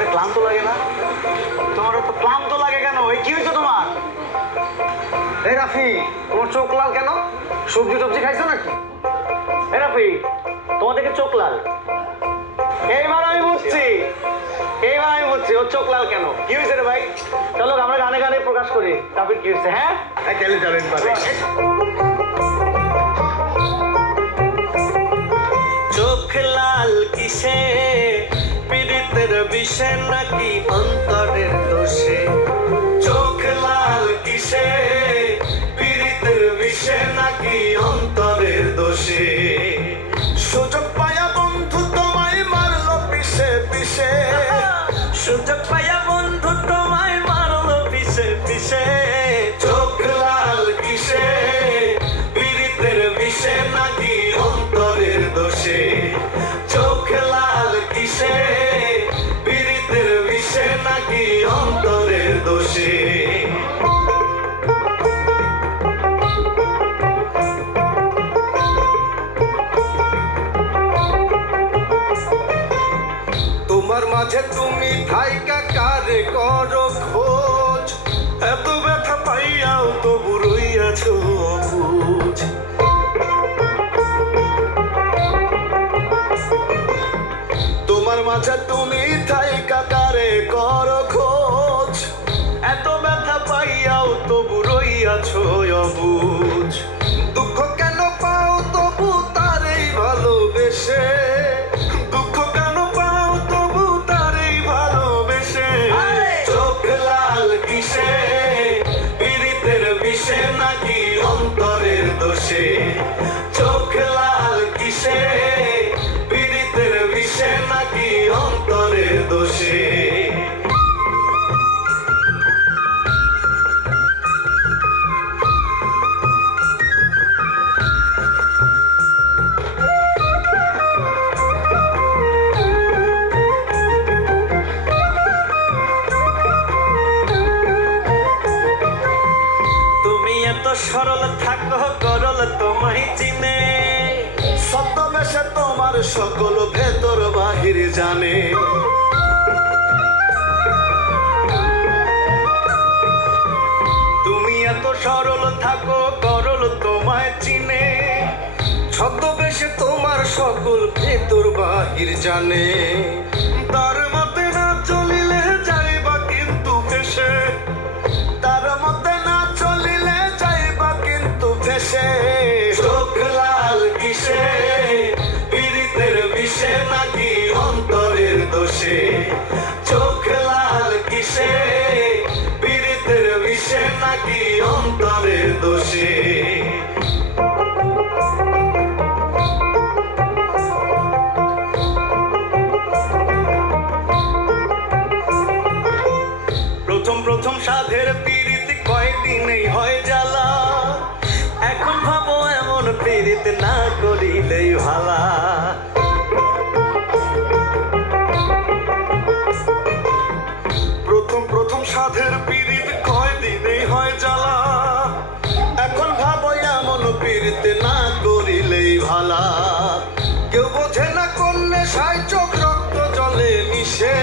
তোরে ক্লান্ত লাগে না? তোমার তো ক্লান্ত লাগে কেন? এই কি হয়েছে তোমার? এই রাফি, তোমার চোখ লাল কেন? সবজি টবজি খাইছো নাকি? এই রাফি, তোমার দেখে চোখ লাল। এইবার আমি বুঝছি, ওর চোখ লাল কেন। কি হয়েছে রে ভাই? চলো আমরা গানে গানে প্রকাশ করি রাফির কি হয়েছে। হ্যাঁ গেলে চলেন পারে। চোখ লাল কিসে? পীড়িতের বিষে নাকি অন্তরের দোষে? চোখ লাল কিসে? পীড়িতের বিষে নাকি অন্তরের দোষে? সুযোগ পায়া বন্ধু তোমায় মারলো পিছে পিছে, সুযোগ পায়া বন্ধু তোমায় মারলো পিছে পিছে। চোখ লাল কিসে? পীড়িতের বিষে নাকি অন্তরের দোষে? চোখ লাল কিসে? পীড়িতের বিষে নাকি অন্তরের দোষে? তোমার মাঝে তুমি থাইকা কারে করো খোঁজ? এত ব্যথা পাইয়াও তবু রইয়াছো অবুঝ। তোমার মাঝে তুমি থাইকা কারে করো খোঁজ? এত ব্যথা পাইয়াও তবু রইয়াছো অবুঝ। দুঃখ কেন পাও তবু তারেই ভালোবেসে? দুঃখ কেন পাও তবু তারেই ভালোবেসে? চোখ লাল কিসে? পীড়িতের বিষে নাকি অন্তরের দোষে? চোখ লাল কিসে? পীড়িতের বিষে নাকি অন্তরের দোষে? তুমি এত সরল থাকো করল তোমায় চিনে, ছদ্মবেশে তোমার সকল ভেতর বাহির জানে। তুমি এত সরল থাকো করল তোমায় চিনে, ছদ্মবেশে তোমার সকল ভেতর বাহির জানে। তার মতে না চলিলে যাইবা কিন্তু ভেসে, তার মতে না চলিলে যাইবা কিন্তু ভেসে। চোখ লাল কিসে? পীড়িতের বিষে নাকি অন্তরের দোষে? চোখ লাল কিসে? পীড়িতের বিষে নাকি অন্তরের দোষে? প্রথম প্রথম সাধের পীড়িত কয়দিনেই হয় জ্বালা, এখন ভাবো এমন পীড়িত না করিলেই ভালা। প্রথম প্রথম সাধের পীড়িত কয়দিনেই হয় জ্বালা, এখন ভাবো এমন পীড়িত না করিলেই ভালা। কেউ বোঝে না কোন নেশায় চোখ রক্ত জলে মিশে,